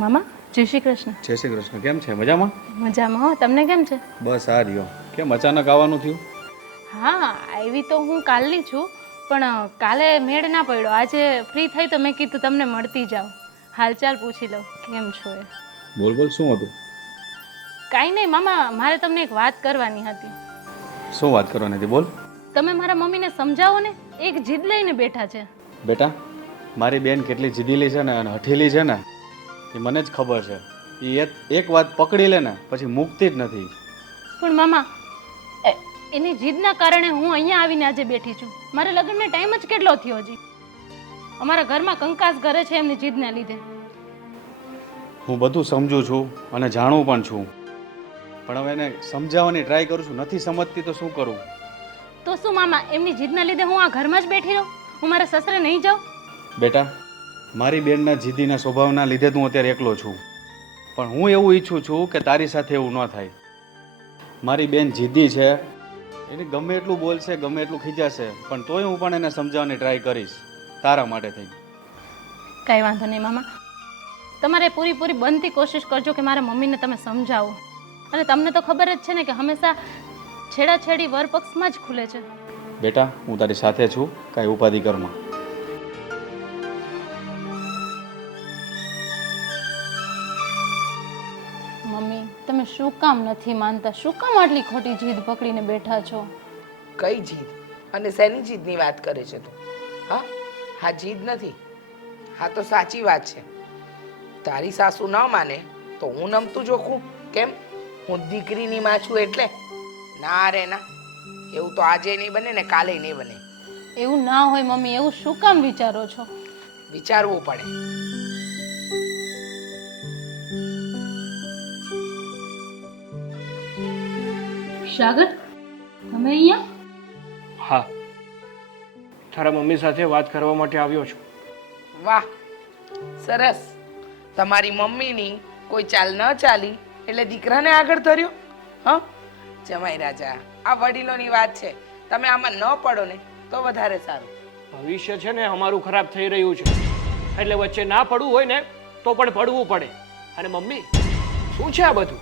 મામા જય શ્રી કૃષ્ણ. જય શ્રી કૃષ્ણ. કેમ છે? મજામાં? મજામાં હો. તમને કેમ છે? બસ આ રહ્યો. કેમ અચાનક આવવાનું થયું? હા, આવી તો હું કાલની છું, પણ કાલે મેળ ના પડ્યો. આજે ફ્રી થઈ તો મેં કીધું તમને મળતી જાઉં, હાલચાલ પૂછી લઉં કેમ છો એ. બોલ બોલ, શું હતું? કાંઈ નહીં મામા, મારે તમને એક વાત કરવાની હતી. શું વાત કરવાની હતી? બોલ. તમે મારા મમ્મીને સમજાવો ને, એક જીદ લઈને બેઠા છે. બેટા, મારી બેન કેટલી જીદીલી છે ને અને હઠીલી છે ને એ મને જ ખબર છે. એ એક વાત પકડી લે ને પછી મૂકતી જ નથી. પણ મામા, એની જીદના કારણે હું અહીંયા આવીને આજે બેઠી છું. મારે લગ્નને ટાઈમ જ કેટલો થયો હજી. અમારા ઘરમાં કંકાસ ઘરે છે એમની જીદના લીધે. હું બધું સમજુ છું અને જાણું પણ છું, પણ હવે એને સમજાવવાની ટ્રાય કરું છું. નથી સમજતી તો શું કરું? તો શું મામા, એમની જીદના લીધે હું આ ઘરમાં જ બેઠી રહું? હું મારા સસરે નહીં જાઉં? બેટા, મારી બેનના જીદીના સ્વભાવના લીધે તું અત્યારે એકલો છું, પણ હું એવું ઈચ્છું છું કે તારી સાથે એવું ન થાય. મારી બેન જીદી છે, એને ગમે એટલું બોલશે, ગમે એટલું ખીજાશે, પણ તોય હું પણ એને સમજાવવાની ટ્રાય કરીશ તારા માટે થઈ. કાંઈ વાંધો નહીં મામા, તમારે પૂરી બનતી કોશિશ કરજો કે મારા મમ્મીને તમે સમજાવો. અને તમને તો ખબર જ છે ને કે હંમેશા છેડાછેડી વરપક્ષમાં જ ખુલે છે. બેટા, હું તારી સાથે છું, કાંઈ ઉપાધિ કરમાં. મમ્મી, તમે શું કામ નથી માનતા? શું કામ આટલી ખોટી જીદ પકડીને બેઠા છો? કઈ જીદ અને શેની જીદની વાત કરે છે તું? હા, હા જીદ નથી, હા તો સાચી વાત છે. તારી સાસુ ન માને તો હું નમતું જોખું કેમ? હું દીકરીની માં છું એટલે? ના રે ના, એવું તો આજે નહીં બને ને કાલે નહીં બને. એવું ના હોય મમ્મી, એવું શું કામ વિચારો છો? વિચારવું પડે. સાગર, તમે અહીંયા? હા, તારા મમ્મી સાથે વાત કરવા માટે આવ્યો છું. વાહ, સરસ. તમારી મમ્મીની કોઈ ચાલ ન ચાલી એટલે દીકરાને આગળ ધર્યો. હા જમાઈ રાજા, આ વડીલોની વાત છે, તમે આમાં ન પડો ને તો વધારે સારું. ભવિષ્ય છે ને અમારું ખરાબ થઈ રહ્યું છે, એટલે વચ્ચે ના પડવું હોય ને તો પણ પડવું પડે. અને મમ્મી, શું છે આ બધું?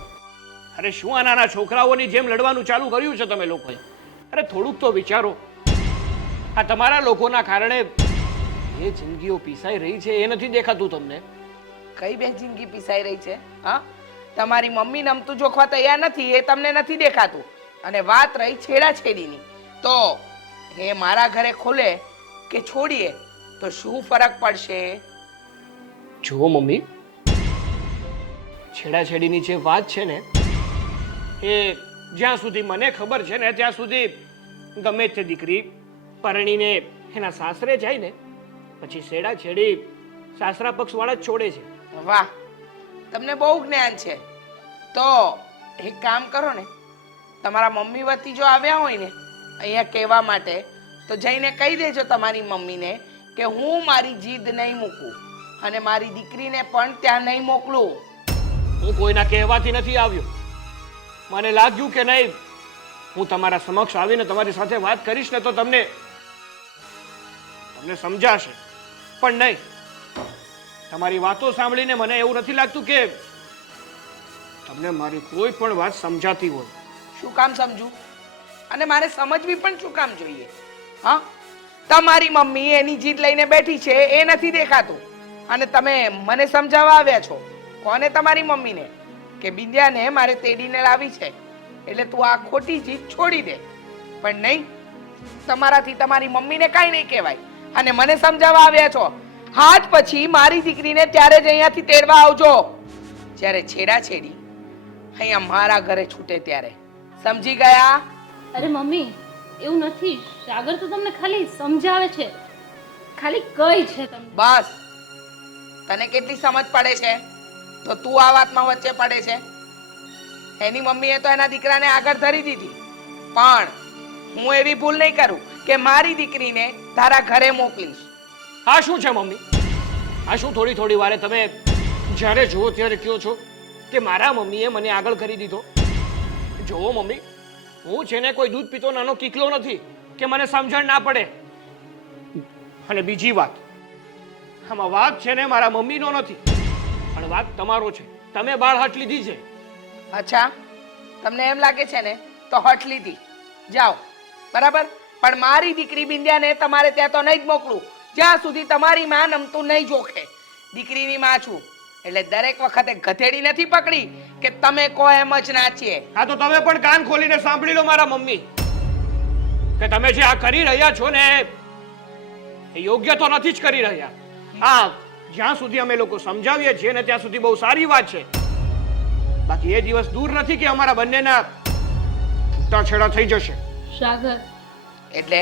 અરે શું આ નાના છોકરાઓની જેમ લડવાનું ચાલુ કર્યું છે તમે લોકોએ? અરે થોડુંક તો વિચારો. આ તમારા લોકોના કારણે એ જિંદગીઓ પીસાઈ રહી છે એ નથી દેખાતું તમને? કઈ બે જિંદગી પીસાઈ રહી છે? હા, તમારી મમ્મી નમતું જોખવા તૈયાર નથી એ તમને નથી દેખાતું. અને વાત રહી છેડાછેડીની, તો એ મારા ઘરે ખોલે કે છોડીએ તો શું ફરક પડશે? જુઓ મમ્મી, છેડાછેડીની જે વાત છે ને એ જ્યાં સુધી મને ખબર છે ને ત્યાં સુધી ગમે તે દીકરી પરણીને એના સાસરે જાય ને પછી છેડાછેડી સાસરા પક્ષવાળા જ છોડે છે. વાહ, તમને બહુ જ્ઞાન છે. તો એક કામ કરો ને, તમારા મમ્મી વતી જો આવ્યા હોય ને અહીંયા કહેવા માટે, તો જઈને કહી દેજો તમારી મમ્મીને કે હું મારી જીદ નહીં મૂકું અને મારી દીકરીને પણ ત્યાં નહીં મોકલું. હું કોઈના કહેવાથી નથી આવ્યો. મને લાગ્યું કે નહીં, હું તમારા સમક્ષ આવીને તમારી સાથે વાત કરીશ ને તો તમને સમજાશે, પણ નહીં. તમારી વાતો સાંભળીને મને એવું નથી લાગતું કે તમને મારી કોઈ પણ વાત સમજાતી હોય. શું કામ સમજું? અને મારે સમજવી પણ શું કામ જોઈએ? હા, તમારી મમ્મી એની જીદ લઈને બેઠી છે એ નથી દેખાતું અને તમે મને સમજાવવા આવ્યા છો. કોને? તમારી મમ્મીને કે બિંદ્યાને મારે તેડીને લાવી છે એટલે તું આ ખોટી જીદ છોડી દે. પણ નહીં, તમારાથી તમારી મમ્મીને કાંઈ નહીં કહેવાય અને મને સમજાવવા આવ્યા છો. હાથ પછી મારી દીકરીને ત્યારે જ અહીંયાથી તેડવા આવજો જ્યારે છેડાછેડી અહીંયા મારા ઘરે છૂટે ત્યારે. સમજી ગયા? અરે મમ્મી, એવું નથી. સાગર તો તમને ખાલી સમજાવે છે, ખાલી કઈ છે તમને. બસ, તને કેટલી સમજ પડે છે તો તું આ વાતમાં વચ્ચે પડે છે? એની મમ્મીએ તો એના દીકરાને આગળ ધરી દીધી, પણ હું એવી ભૂલ નહીં કરું કે મારી દીકરીને તારા ઘરે મોકલીશ. આ શું છે મમ્મી? આ શું થોડી થોડી વારે તમે જ્યારે જુઓ ત્યારે કહો છો કે મારા મમ્મીએ મને આગળ કરી દીધો? જુઓ મમ્મી, હું છે ને કોઈ દૂધ પીતો નાનો કીકલો નથી કે મને સમજણ ના પડે. અને બીજી વાત, આમાં વાત છે ને મારા મમ્મીનો નથી, પણ વાક તમારો છે, તમે બાળ હટ લીધી છે. અચ્છા, તમને એમ લાગે છે ને તો હટ લીધી, જાઓ, બરાબર. પણ મારી દીકરી બિંદ્યાને તમારે ત્યાં તો નહીં જ મોકલું જ્યાં સુધી તમારી માં નમતું નહીં જોખે. દીકરીની માં છું એટલે દરેક વખતે ગધેડી નથી પકડી કે તમે કહો એમ જ નાચીએ. હા તો તમે પણ કાન ખોલીને સાંભળી લો મારા મમ્મી, કે તમે જે આ કરી રહ્યા છો ને એ યોગ્ય તો નથી જ કરી રહ્યા. હા, જ્યાં સુધી અમે લોકો સમજાવીએ છીએ ને ત્યાં સુધી બહુ સારી વાત છે, બાકી એ દિવસ દૂર નથી કે અમારા બંનેના છૂટાછેડા થઈ જશે. સાગર, એટલે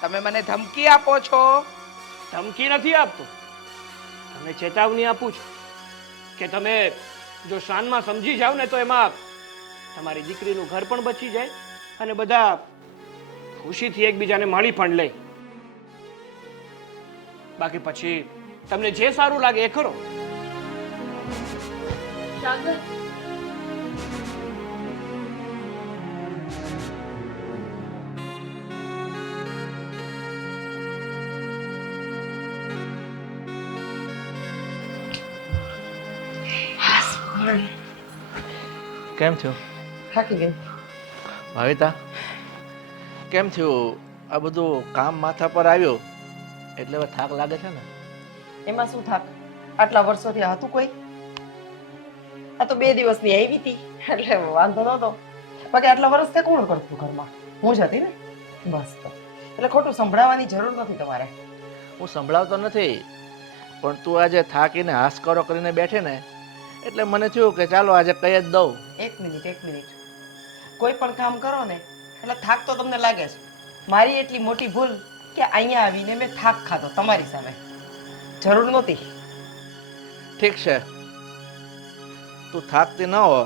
તમે મને ધમકી આપો છો? ધમકી નથી આપતો, તમને ચેતવણી આપું છું કે તમે જો શાનમાં સમજી જાવ ને તો એમાં તમારી દીકરીનું ઘર પણ બચી જાય અને બધા ખુશીથી એકબીજાને મળી પણ લે. બાકી પછી તમને જે સારું લાગે એ કરો. સાગર, કેમ થયું થાકી ગઈ. ભાવિતા? કેમ થયું? આ બધું કામ માથા પર આવ્યું એટલે હવે થાક લાગે છે ને? એમાં શું થાક? આટલા વર્ષોથી આ હતું કોઈ? આ તો 2 દિવસની આવી હતી એટલે વાંધો નહોતો. બાકી આટલા વર્ષ તે કોણ કરતું ઘરમાં? હું જ હતી ને. બસ તો એટલે ખોટું સંભળાવવાની જરૂર નથી તમારે. હું સંભળાવતો નથી, પણ તું આજે થાકીને હાશકારો કરીને બેઠી ને એટલે મને થયું કે ચાલો આજે કહી જ દઉં. એક મિનિટ. કોઈ પણ કામ કરો ને એટલે થાક તો તમને લાગે છે. મારી એટલી મોટી ભૂલ કે અહીંયા આવીને મેં થાક ખાધો તમારી સામે. જરૂર નહોતી. ઠીક છે, તું થાકતી ન હો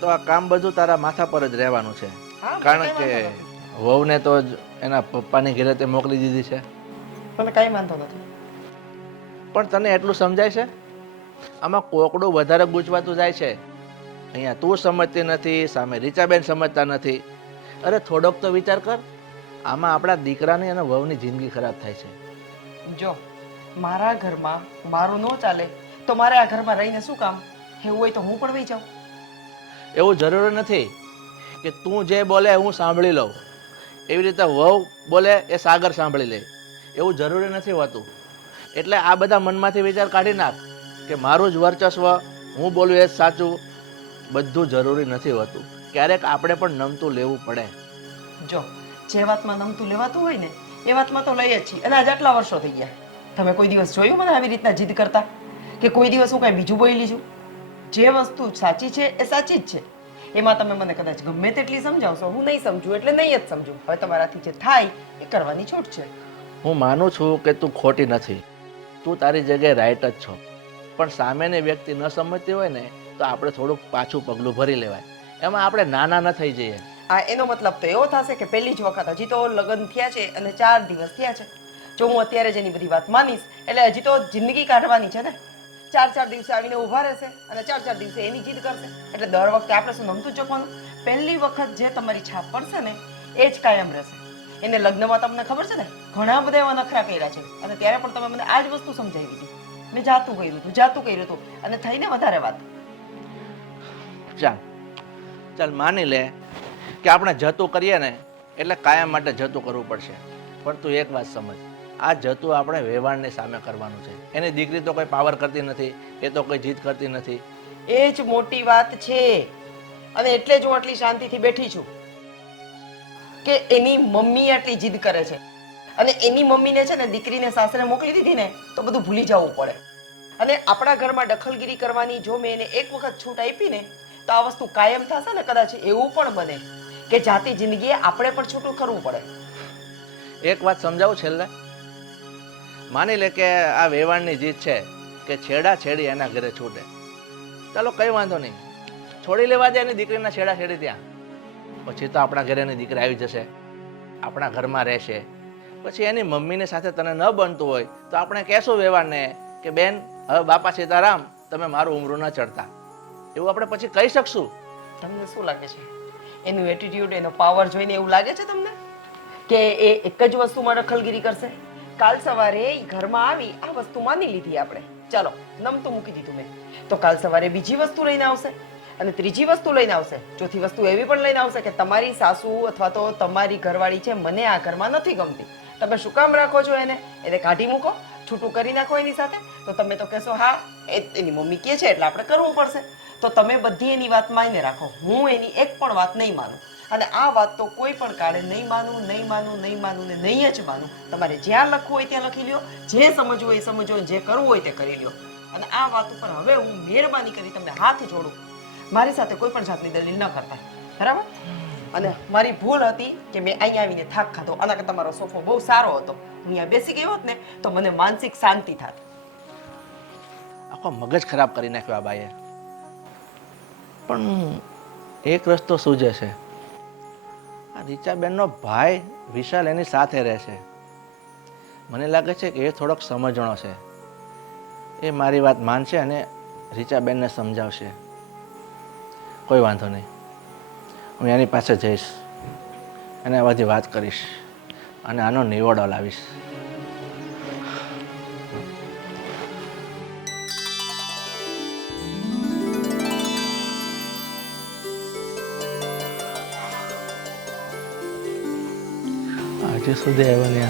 તો આ કામ બધું તારા માથા પર જ રહેવાનું છે. હા, કારણ મને કે કાંઈ વાંધો નથી. વહુને તો જ એના પપ્પાની ઘરે તે મોકલી દીધી છે. મને કાંઈ વાંધો નથી. પણ તને એટલું સમજાય છે? આમાં કોકડું વધારે ગૂંચવાતું જાય છે. અહીંયા તું સમજતી નથી, સામે રીચાબેન સમજતા નથી. અરે થોડોક તો વિચાર કર. આમાં આપણા દીકરાની અને વહુની જિંદગી ખરાબ થાય છે. જો મારા ઘરમાં મારું ન ચાલે તો મારે આ ઘરમાં રહીને શું કામ? એવું હોય તો હું પણ વહી જાઉં. એવું જરૂરી નથી કે તું જે બોલે હું સાંભળી લઉં, એવી રીતે વહુ બોલે એ સાગર સાંભળી લે, એવું જરૂરી નથી હોતું. એટલે આ બધા મનમાંથી વિચાર કાઢી નાખ કે મારું જ વર્ચસ્વ, હું બોલું એ જ સાચું. બધું જરૂરી નથી હોતું. ક્યારેક આપણે પણ નમતું લેવું પડે. જો જે વાતમાં નમતું લેવાતું હોય ને એ વાતમાં તો લઈએ જ છીએ. અને આજે આટલા વર્ષો થઈ ગયા, તમે કોઈ દિવસ જોયું મને આવી રીતના જીદ કરતા? કે કોઈ દિવસ હું કાંઈ બીજું બોલી છું? જે વસ્તુ સાચી છે એ સાચી જ છે. એમાં તમે મને કદાચ ગમે તેટલી સમજાવશો, હું નહીં સમજું એટલે નહીં જ સમજું. હવે તમારાથી જે થાય એ કરવાની છૂટ છે. હું માનું છું કે તું ખોટી નથી, તું તારી જગ્યાએ રાઈટ જ છો. પણ સામેની વ્યક્તિ ન સમજતી હોય ને તો આપણે થોડુંક પાછું પગલું ભરી લેવાય. એમાં આપણે નાના ન થઈ જઈએ. આ એનો મતલબ તો એવો થશે કે પહેલી જ વખત, હજી તો લગ્ન થયા છે અને 4 દિવસ થયા છે. જો હું અત્યારે જ એની બધી વાત માનીશ એટલે હજી તો જિંદગી કાઢવાની છે ને. 4 દિવસે આવીને ઊભા રહેશે અને 4 દિવસે એની જીદ કરશે. એટલે દર વખતે આપણે શું નમતું ચોકવાનું? પહેલી વખત જે તમારી છાપ પડશે ને એ જ કાયમ રહેશે. એને લગ્નમાં તમને ખબર છે ને ઘણા બધા એવા નખરા કર્યા છે અને ત્યારે પણ તમે મને આ જ વસ્તુ સમજાવી હતી. મેં જાતું કર્યું હતું અને થઈને વધારે વાત. ચાલ માની લે કે આપણે જતું કરીએ ને એટલે કાયમ માટે જતું કરવું પડશે. પણ તું એક વાત સમજ, આ જતું આપણે વેવાણની સામે કરવાનું છે. એની દીકરી તો કોઈ પાવર કરતી નથી, એ તો કોઈ જીત કરતી નથી. એ જ મોટી વાત છે. અને એટલે જ હું આટલી શાંતિથી બેઠી છું કે એની મમ્મી આટલી જીદ કરે છે અને એની મમ્મીને છે ને દીકરીને સાસરે મોકલી દીધી ને તો બધું ભૂલી જવું પડે. અને આપણા ઘરમાં દખલગીરી કરવાની જો મેં એને એક વખત છૂટ આપી ને તો આ વસ્તુ કાયમ થશે ને. કદાચ એવું પણ બને કે જાતિ જિંદગીએ આપણે પણ છૂટું કરવું પડે. એક વાત સમજાવું છેલ્લે. માની લે કે આ વેવાણની જીત છે કે છેડા છેડી એના ઘરે છૂટે. ચાલો કઈ વાંધો નહીં, છોડી લેવા દે એની દીકરીના છેડા છેડી ત્યાં. પછી તો આપણા ઘરે એની દીકરી આવી જશે, આપણા ઘરમાં રહેશે. પછી એની મમ્મીની સાથે તને ન બનતું હોય તો આપણે કહેશું વેવાણને કે બેન હવે બાપા સીતારામ તમે મારું ઉમરું ન ચડતા. એવું આપણે પછી કહી શકશું. તમને શું લાગે છે? એનું એટીટ્યુડ, એનો પાવર જોઈને એવું લાગે છે તમને કે એ એક જ વસ્તુમાં દખલગીરી કરશે? કાલ સવારે ઘરમાં આવી આ વસ્તુ માની લીધી આપણે ચાલો નમતું મૂકી દીધું મેં. તો કાલ સવારે બીજી વસ્તુ લઈને આવશે અને ત્રીજી વસ્તુ લઈને આવશે, ચોથી વસ્તુ એવી પણ લઈને આવશે કે તમારી સાસુ અથવા તો તમારી ઘરવાળી છે મને આ ઘરમાં નથી ગમતી, તમે શું કામ રાખો છો એને કાઢી મૂકો, છૂટું કરી નાખો એની સાથે. તો તમે તો કહેશો હા એની મમ્મી કહે છે એટલે આપણે કરવું પડશે. તો તમે બધી એની વાત માનીને રાખો, હું એની એક પણ વાત નહીં માનું. અને આ વાત તો કોઈ પણ કાળે નહીં માનું, નહીં માનું, નહીં માનું ને નહીં જ માનું. તમારે જ્યાં લખવું હોય ત્યાં લખી લ્યો, જે સમજવું હોય એ સમજો, જે કરવું હોય તે કરી લ્યો. અને આ વાત ઉપર હવે હું મહેરબાની કરી તમને હાથ જોડું, મારી સાથે કોઈ પણ જાતની દલીલ ન કરતા, બરાબર? અને મારી ભૂલ હતી કે મેં અહીંયા આવીને થાક ખાધો. આના કરતાં તમારો સોફો બહુ સારો હતો, હું અહીંયા બેસી ગઈ હોત ને તો મને માનસિક શાંતિ થાત. આખો મગજ ખરાબ કરી નાખ્યો આ બાઈએ. પણ એક રસ્તો સૂઝે છે. આ રીચાબેનનો ભાઈ વિશાલ એની સાથે રહે છે. મને લાગે છે કે એ થોડોક સમજણો છે. એ મારી વાત માનશે અને રીચાબેનને સમજાવશે. કોઈ વાંધો નહીં, હું એની પાસે જઈશ અને આ બધી વાત કરીશ અને આનો નિવાડો લાવીશ. આજે સુધી આવ્યો ને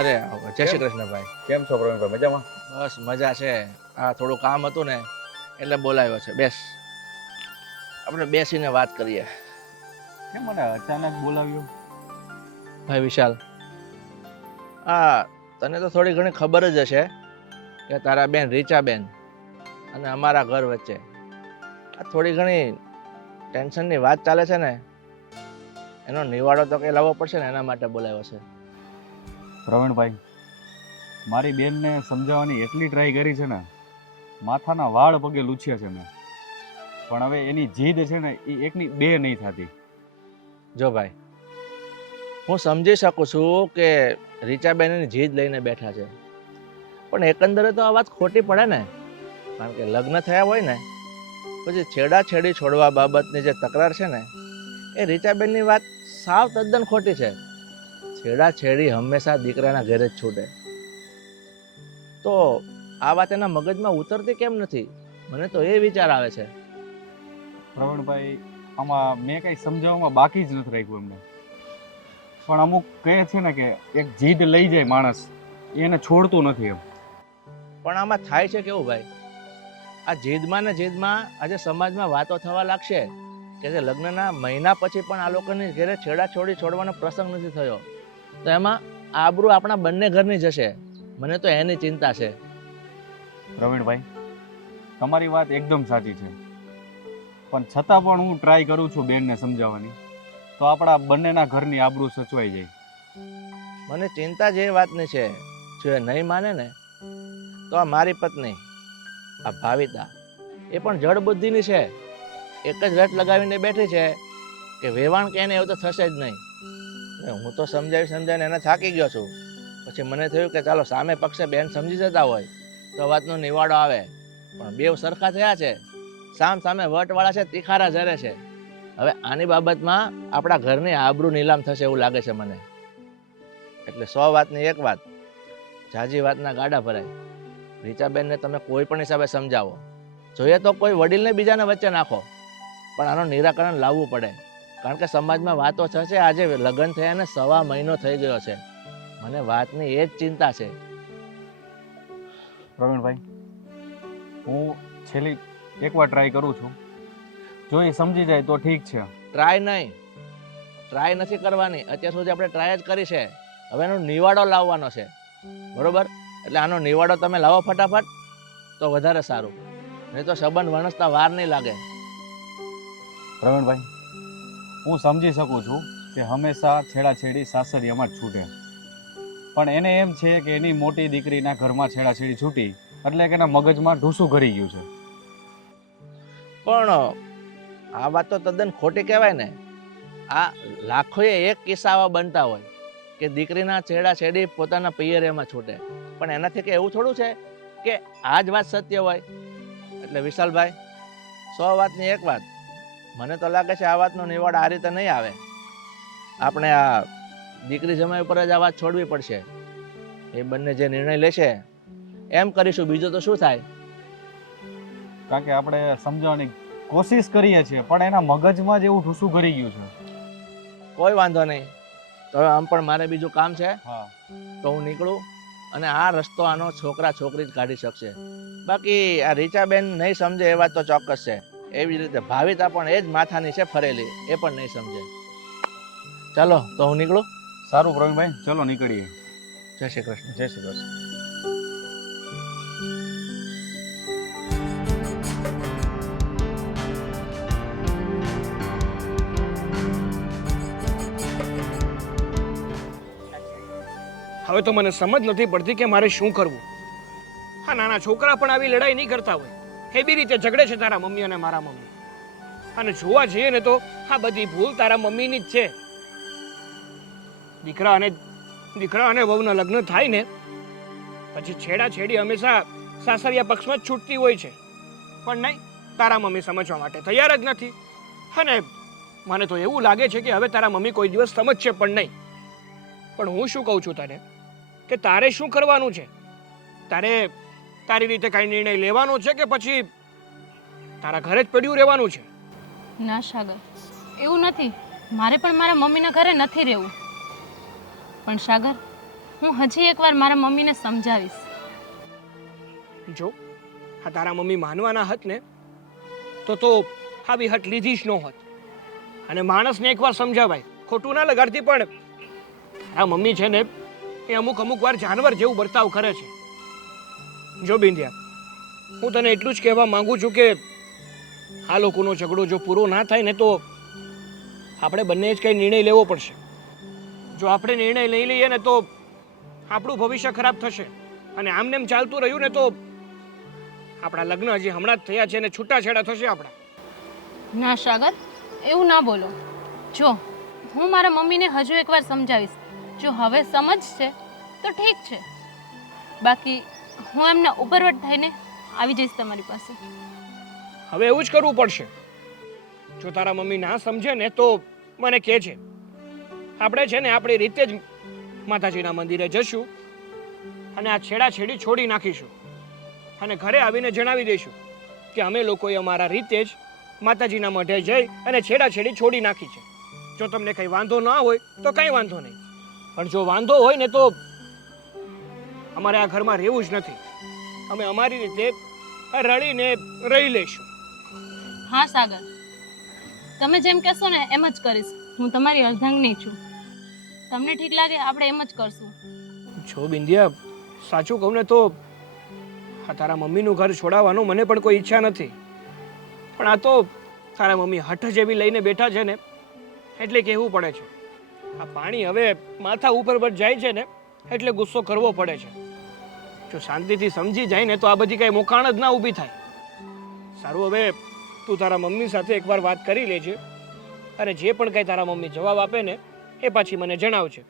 અરે જય શ્રી કૃષ્ણ ભાઈ. કેમ છો પ્રવીણભાઈ, મજામાં? બસ મજા છે. આ થોડું કામ હતું ને એટલે બોલાવ્યો છે. બેસ, આપણે બેસીને વાત કરીએ. કેમ મને અચાનક બોલાવ્યો? ભાઈ વિશાલ, હા તને તો થોડી ઘણી ખબર જ હશે કે તારા બેન રીચાબેન અને અમારા ઘર વચ્ચે આ થોડી ઘણી ટેન્શનની વાત ચાલે છે ને, એનો નિવાડો તો કંઈ લાવવો પડશે ને, એના માટે બોલાવ્યો છે. પ્રવીણભાઈ, મારી બેનને સમજાવવાની એટલી ટ્રાય કરી છે ને, માથાના વાળ પગે લૂછ્યા છે મેં, પણ હવે એની જીદ છે ને એ એકની બે નહીં થતી. જો ભાઈ, હું સમજી શકું છું કે રીચાબેન એની જીદ લઈને બેઠા છે, પણ એકંદરે તો આ વાત ખોટી પડે ને. કારણ કે લગ્ન થયા હોય ને પછી છેડાછેડી છોડવા બાબતની જે તકરાર છે ને, એ રીચાબેનની વાત સાવ તદ્દન ખોટી છે. છેડાછેડી હંમેશા દીકરાના ઘરે જ છૂટે. તો આ વાત એના મગજમાં ઉતરતી કેમ નથી? મને તો એ વિચાર આવે છે. પ્રવીણભાઈ, આમાં મેં કંઈ સમજાવવામાં બાકી જ નથી રાખ્યું એમને. પણ અમુક કહે છે ને કે એક જીદ લઈ જાય માણસ, એને છોડતું નથી એમ. પણ આમાં થાય છે કેવું ભાઈ, આ જીદમાં ને જીદમાં આજે સમાજમાં વાતો થવા લાગશે કે જે લગ્નના મહિના પછી પણ આ લોકોની ઘરે છેડાછોડી છોડવાનો પ્રસંગ નથી થયો, તો એમાં આબરૂ આપણા બંને ઘરની જશે. મને તો એની ચિંતા છે. પ્રવીણભાઈ, તમારી વાત એકદમ સાચી છે, પણ છતાં પણ હું ટ્રાય કરું છું બેનને સમજાવવાની, તો આપણા બંનેના ઘરની આબરૂ સચવાઈ જાય. મને ચિંતા જ એ વાતની છે, જો એ નહીં માને ને તો આ મારી પત્ની આ ભાવિતા એ પણ જડ બુદ્ધિની છે. એક જ વેટ લગાવીને બેઠી છે કે વેવાણ કે એને એવું તો થશે જ નહીં. હું તો સમજાવીને એને થાકી ગયો છું. પછી મને થયું કે ચાલો સામે પક્ષે બેન સમજી જતા હોય તો વાતનો નિવાડો આવે, પણ બેવ સરખા થયા છે, સામ સામે વટવાળા છે, તીખારા ઝરે છે. હવે આની બાબતમાં આપણા ઘરની આબરૂ નીલામ થશે એવું લાગે છે મને. એટલે 100 વાતની એક વાત, જાજી વાતના ગાડા ભરાય. રીચાબેનને તમે કોઈ પણ હિસાબે સમજાવો, જોઈએ તો કોઈ વડીલને બીજાને વચ્ચે નાખો, પણ આનું નિરાકરણ લાવવું પડે. કારણ કે સમાજમાં વાતો થશે. આજે લગ્ન થયા ને 1.25 મહિનો થઈ ગયો છે. મને વાતની એ જ ચિંતા છે. પ્રવીણભાઈ, હું છેલ્લી એકવાર ટ્રાય કરું છું, જો એ સમજી જાય તો ઠીક છે. ટ્રાય નહીં, ટ્રાય નથી કરવાની. અત્યાર સુધી આપણે ટ્રાય જ કરી છે. હવે એનો નિવાડો લાવવાનો છે, બરોબર? એટલે આનો નિવાડો તમે લાવો ફટાફટ તો વધારે સારું, નહીં તો સંબંધ વણસતા વાર નહીં લાગે. પ્રવીણભાઈ, હું સમજી શકું છું કે હંમેશા છેડાછેડી સાસરિયામાં જ છૂટે, પણ એને એમ છે કે એની મોટી દીકરીના ઘરમાં છેડાછેડી છૂટી એટલે કે એના મગજમાં ઢૂસું ઘરી ગયું છે. પણ આ વાત તો તદ્દન ખોટી કહેવાય ને. આ લાખોએ એક કિસ્સા આવા બનતા હોય કે દીકરીના છેડાછેડી પોતાના પિયરેમાં છૂટે, પણ એનાથી કે એવું થોડું છે કે આ જ વાત સત્ય હોય. એટલે વિશાલભાઈ, 100 વાતની એક વાત, મને તો લાગે છે આ વાતનો નિવાડ આ રીતે નહીં આવે. આપણે આ દીકરી જમાઈ ઉપર જ આ વાત છોડવી પડશે. એ બંને જે નિર્ણય લેશે એમ કરીશું, બીજું તો શું થાય. કારણ કે આપણે સમજવાની કોશિશ કરીએ છીએ પણ એના મગજમાં જ એવું ઠૂસું કરી ગયું છે. કોઈ વાંધો નહીં. તો હવે આમ પણ મારે બીજું કામ છે, હા, તો હું નીકળું. અને આ રસ્તો આનો છોકરા છોકરી જ કાઢી શકશે. બાકી આ રીચાબેન નહીં સમજે એ વાત તો ચોક્કસ છે. એવી જ રીતે ભાવિતા પણ એ જ માથાની છે ફરેલી, એ પણ નહીં સમજે. ચાલો તો હું નીકળું. સારું પ્રવીણભાઈ, ચલો નીકળીએ. જય શ્રી કૃષ્ણ. જય શ્રી કૃષ્ણ. હવે તો મને સમજ નથી પડતી કે મારે શું કરવું. હા, નાના છોકરા પણ આવી લડાઈ નહીં કરતા હોય. એવી રીતે ઝઘડે છે તારા મમ્મી અને મારા મમ્મી. અને જોવા જઈએ ને તો આ બધી ભૂલ તારા મમ્મીની જ છે. દીકરા અને વહુના લગ્ન થાય ને પછી છેડી હંમેશા સાસરિયા પક્ષમાં જ છૂટતી હોય છે. પણ નહીં, તારા મમ્મી સમજવા માટે તૈયાર જ નથી. અને મને તો એવું લાગે છે કે હવે તારા મમ્મી કોઈ દિવસ સમજશે પણ નહીં. પણ હું શું કહું છું તને કે તારે શું કરવાનું છે? તારે તારી રીતે કાંઈ નિર્ણય લેવાનો છે કે પછી તારા ઘરે જ પડ્યું રહેવાનું છે? ના સાગર, એવું નથી. મારે પણ મારા મમ્મીના ઘરે નથી રહેવું. પણ સાગર, હું હજી એકવાર મારા મમ્મીને સમજાવીશ. જો આ તારા મમ્મી માનવાના હત ને તો આવી હટ લીધી જ ન હોત. અને માણસને એકવાર સમજાવાય, ખોટું ના લગાડતી. પણ આ મમ્મી છે ને એ અમુક વાર જાનવર જેવું વર્તાવ કરે છે. જો બિંદિયા, હું તને એટલું જ કહેવા માંગુ છું કે આ લોકોનો ઝઘડો જો પૂરો ના થાય ને તો આપણે બંને જ કંઈ નિર્ણય લેવો પડશે. જો આપણે નિર્ણય લઈ લઈએ ને તો આપણું ભવિષ્ય ખરાબ થશે. અને આમને એમ ચાલતું રહ્યું ને તો આપણા લગ્ન હજી હમણાં જ થયા છે અને છૂટાછેડા થશે આપણા. ના સાગર, એવું ના બોલો. જો હું મારા મમ્મીને હજુ એકવાર સમજાવીશ. જો હવે સમજશે તો ઠીક છે, બાકી હું એમના ઉપરવટ થઈને આવી જઈશ તમારી પાસે. હવે એવું જ કરવું પડશે. જો તારા મમ્મી ના સમજે ને તો મને કહે છે. આપણે છે ને આપણી રીતે જ માતાજીના મંદિરે જશું અને આ છેડાછેડી છોડી નાખીશું. અને ઘરે આવીને જણાવી દઈશું કે અમે લોકોએ અમારા રીતે જ માતાજીના મઢે જઈ અને છેડાછેડી છોડી નાખી છે. જો તમને કંઈ વાંધો ના હોય તો કંઈ વાંધો નહીં. પણ જો વાંધો હોય ને તો અમારે આ ઘરમાં રહેવું જ નથી. અમે અમારી રીતે રળીને રહી લઈશું. હા સાગર, તમે જેમ કહેશો ને એમ જ કરીશ. હું તમારી અર્ધાંગની છું. તમને ઠીક લાગે આપણે એમ જ કરશું. જો બિંદિયા, સાચું કહું ને તો આ તારા મમ્મીનું ઘર છોડાવવાનું મને પણ કોઈ ઈચ્છા નથી. પણ આ તો તારા મમ્મી હઠ જેવી લઈને બેઠા છે ને એટલે કહેવું પડે છે. આ પાણી હવે માથા ઉપર પર જાય છે ને એટલે ગુસ્સો કરવો પડે છે. જો શાંતિથી સમજી જાય ને તો આ બધી કઈ મોકાણ જ ના ઊભી થાય. સારું, હવે તું તારા મમ્મી સાથે એકવાર વાત કરી લેજે અને જે પણ કંઈ તારા મમ્મી જવાબ આપે ને એ પાછી મને જણાવજે.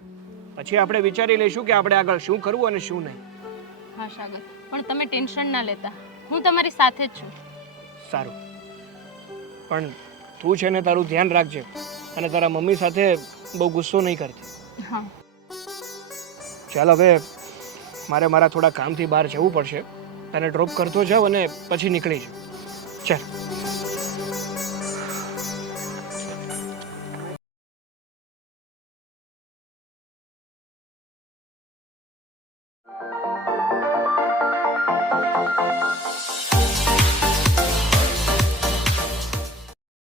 પછી આપણે વિચારી લઈશું કે આપણે આગળ શું કરવું અને શું નહીં. હા સાગર, પણ તમે ટેન્શન ના લેતા, હું તમારી સાથે જ છું. સારું, પણ તું છે ને તારું ધ્યાન રાખજે અને તારા મમ્મી સાથે બહુ ગુસ્સો નહીં કરતી. હા. ચાલ, હવે મારે મારા થોડા કામથી બહાર જવું પડશે. તને ડ્રોપ કરતો જાઉં અને પછી નીકળી જાઉં. ચાલ.